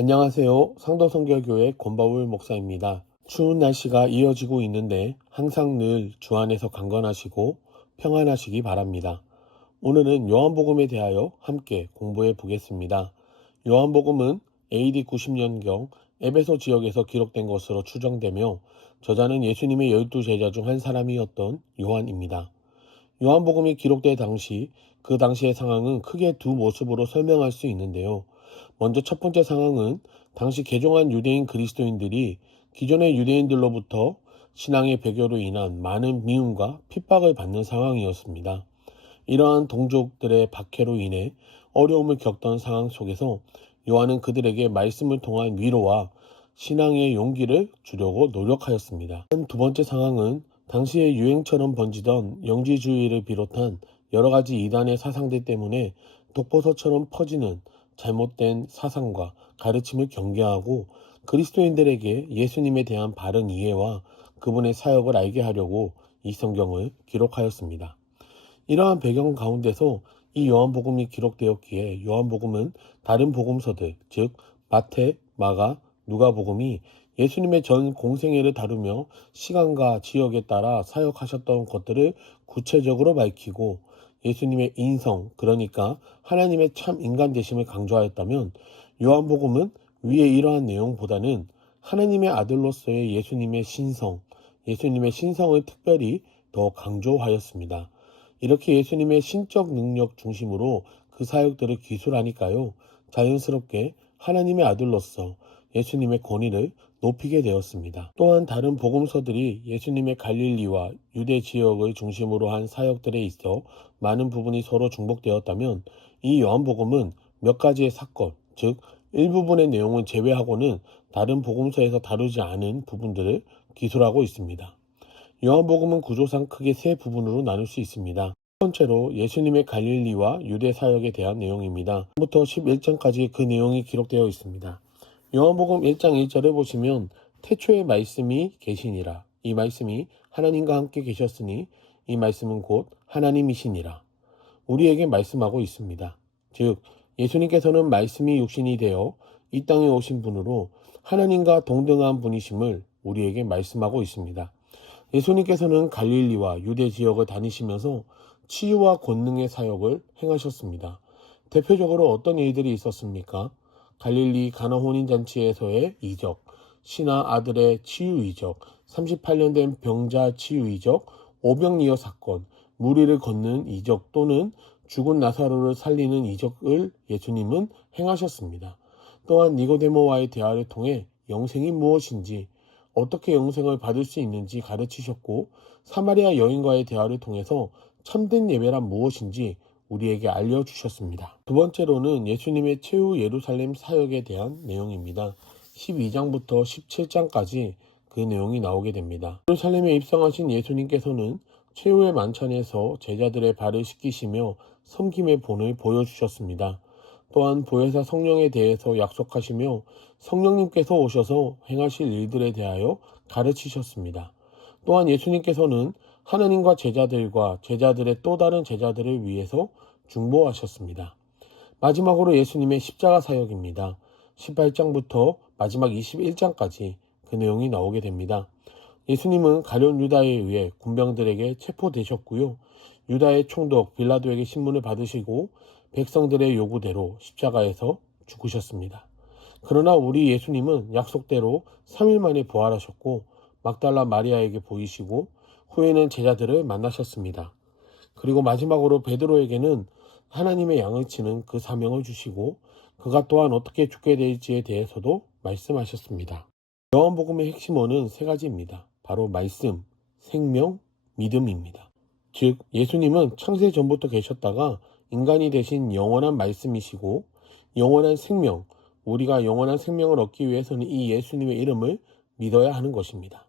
안녕하세요. 상도선교교회 권바울 목사입니다. 추운 날씨가 이어지고 있는데 항상 늘 주 안에서 강건하시고 평안하시기 바랍니다. 오늘은 요한복음에 대하여 함께 공부해 보겠습니다. 요한복음은 AD 90년경 에베소 지역에서 기록된 것으로 추정되며 저자는 예수님의 12제자 중 한 사람이었던 요한입니다. 요한복음이 기록될 당시 그 당시의 상황은 크게 두 모습으로 설명할 수 있는데요. 먼저 첫 번째 상황은 당시 개종한 유대인 그리스도인들이 기존의 유대인들로부터 신앙의 배교로 인한 많은 미움과 핍박을 받는 상황이었습니다. 이러한 동족들의 박해로 인해 어려움을 겪던 상황 속에서 요한은 그들에게 말씀을 통한 위로와 신앙의 용기를 주려고 노력하였습니다. 두 번째 상황은 당시의 유행처럼 번지던 영지주의를 비롯한 여러 가지 이단의 사상들 때문에 독버섯처럼 퍼지는 잘못된 사상과 가르침을 경계하고 그리스도인들에게 예수님에 대한 바른 이해와 그분의 사역을 알게 하려고 이 성경을 기록하였습니다. 이러한 배경 가운데서 이 요한복음이 기록되었기에 요한복음은 다른 복음서들, 즉 마태, 마가, 누가복음이 예수님의 전 공생애를 다루며 시간과 지역에 따라 사역하셨던 것들을 구체적으로 밝히고 예수님의 인성, 그러니까 하나님의 참 인간 되심을 강조하였다면 요한복음은 위의 이러한 내용보다는 하나님의 아들로서의 예수님의 신성, 예수님의 신성을 특별히 더 강조하였습니다. 이렇게 예수님의 신적 능력 중심으로 그 사역들을 기술하니까요, 자연스럽게 하나님의 아들로서 예수님의 권위를 높이게 되었습니다. 또한 다른 복음서들이 예수님의 갈릴리와 유대 지역을 중심으로 한 사역들에 있어 많은 부분이 서로 중복되었다면 이 요한복음은 몇 가지의 사건, 즉 일부분의 내용을 제외하고는 다른 복음서에서 다루지 않은 부분들을 기술하고 있습니다. 요한복음은 구조상 크게 세 부분으로 나눌 수 있습니다. 첫 번째로 예수님의 갈릴리와 유대 사역에 대한 내용입니다. 1부터 11장까지 그 내용이 기록되어 있습니다. 요한복음 1장 1절을 보시면 태초에 말씀이 계시니라. 이 말씀이 하나님과 함께 계셨으니 이 말씀은 곧 하나님이시니라. 우리에게 말씀하고 있습니다. 즉 예수님께서는 말씀이 육신이 되어 이 땅에 오신 분으로 하나님과 동등한 분이심을 우리에게 말씀하고 있습니다. 예수님께서는 갈릴리와 유대 지역을 다니시면서 치유와 권능의 사역을 행하셨습니다. 대표적으로 어떤 일들이 있었습니까? 갈릴리 가나 혼인잔치에서의 이적, 신하 아들의 치유 이적, 38년 된 병자 치유 이적, 오병이어 사건, 무리를 걷는 이적 또는 죽은 나사로를 살리는 이적을 예수님은 행하셨습니다. 또한 니고데모와의 대화를 통해 영생이 무엇인지, 어떻게 영생을 받을 수 있는지 가르치셨고 사마리아 여인과의 대화를 통해서 참된 예배란 무엇인지 우리에게 알려주셨습니다. 두 번째로는 예수님의 최후 예루살렘 사역에 대한 내용입니다. 12장부터 17장까지 그 내용이 나오게 됩니다. 예루살렘에 입성하신 예수님께서는 최후의 만찬에서 제자들의 발을 씻기시며 섬김의 본을 보여주셨습니다. 또한 보혜사 성령에 대해서 약속하시며 성령님께서 오셔서 행하실 일들에 대하여 가르치셨습니다. 또한 예수님께서는 하나님과 제자들과 제자들의 또 다른 제자들을 위해서 중보하셨습니다. 마지막으로 예수님의 십자가 사역입니다. 18장부터 마지막 21장까지 그 내용이 나오게 됩니다. 예수님은 가룟 유다에 의해 군병들에게 체포되셨고요. 유다의 총독 빌라도에게 신문을 받으시고 백성들의 요구대로 십자가에서 죽으셨습니다. 그러나 우리 예수님은 약속대로 3일 만에 부활하셨고 막달라 마리아에게 보이시고 후에는 제자들을 만나셨습니다. 그리고 마지막으로 베드로에게는 하나님의 양을 치는 그 사명을 주시고 그가 또한 어떻게 죽게 될지에 대해서도 말씀하셨습니다. 요한복음의 핵심어는 세 가지입니다. 바로 말씀, 생명, 믿음입니다. 즉 예수님은 창세 전부터 계셨다가 인간이 되신 영원한 말씀이시고 영원한 생명, 우리가 영원한 생명을 얻기 위해서는 이 예수님의 이름을 믿어야 하는 것입니다.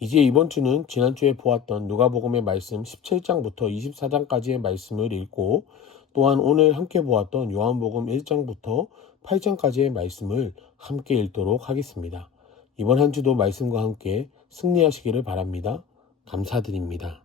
이제 이번 주는 지난주에 보았던 누가복음의 말씀 17장부터 24장까지의 말씀을 읽고 또한 오늘 함께 보았던 요한복음 1장부터 8장까지의 말씀을 함께 읽도록 하겠습니다. 이번 한 주도 말씀과 함께 승리하시기를 바랍니다. 감사드립니다.